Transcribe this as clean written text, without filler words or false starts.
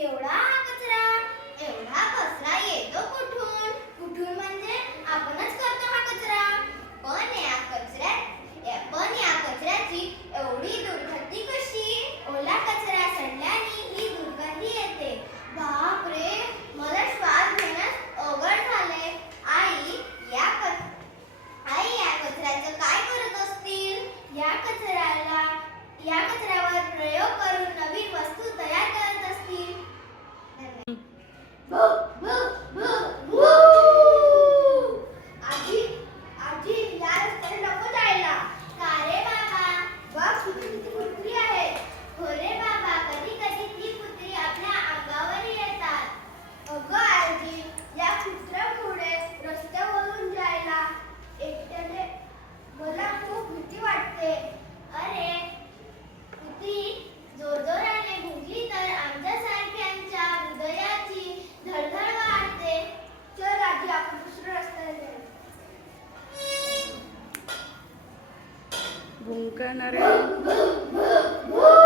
केवढा हा कचरा, एवढा कचरा येतो कुठून? कुठून म्हणजे आपणच करतो हा कचरा. पण या कचऱ्याची एवढी दुर्गंधी कशी? ओला कचरा सडल्याने ही दुर्गंधी येते. बाप रे, मला श्वास घेण्यास अवघड झाले. आई या कचऱ्याचं काय करत असतील? या कचऱ्यावर प्रयोग करून नवीन वस्तू तयार करत असतील. भू, भू, भू, भू. आजी या रस्त्याने नको जायला. का रे बाबा? बघ किती कुत्री आहेत. हो रे बाबा, कधी कधी ती कुत्री आपल्या अंगावर येतात. अगं आजी, या कुत्र्यामुळे रस्त्यावरून जायला एकट्याने मला खूप भीती वाटते. अरे, कुत्री जोरजोराने भुंकली तर आमच्यासारख्यांच्या हृदयाची धडधड वाढते. चल आजी, आपण दुसऱ्या रस्त्याने जाऊ. भुंकणारे भू, भू, भू, भू.